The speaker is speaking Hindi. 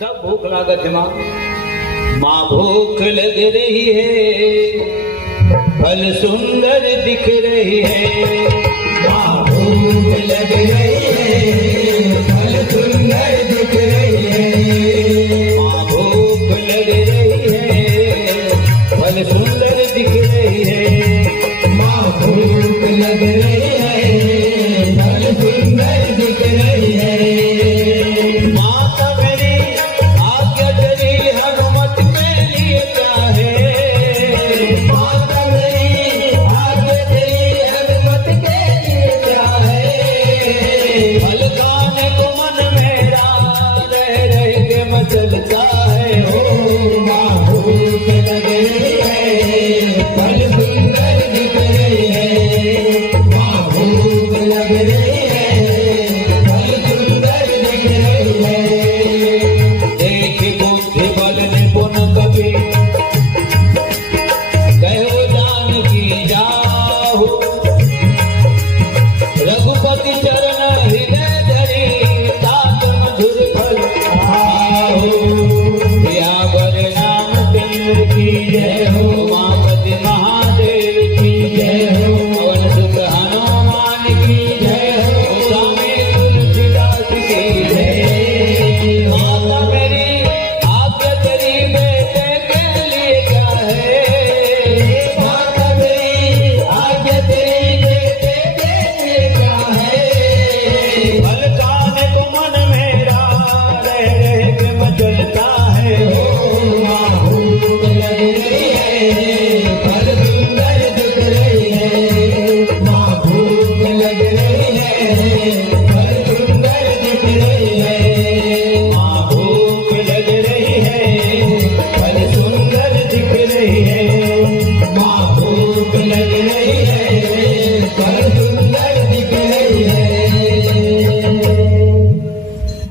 तब भूख लागत है माँ। माँ भूख लग रही है, फल सुंदर दिख रही है। माँ भूख लग रही है, फल सुंदर दिख रही है। माँ भूख लग रही है, फल सुंदर दिख रही है। माँ भूख लग रही है, फल सुंदर दिख रही है। माता मेरी आज्ञा तेरी हनुमत के लिए क्या है। माता मेरी आज्ञा तेरी हनुमत के लिए क्या है। फल खाने को मन मेरा रह रह के मचलता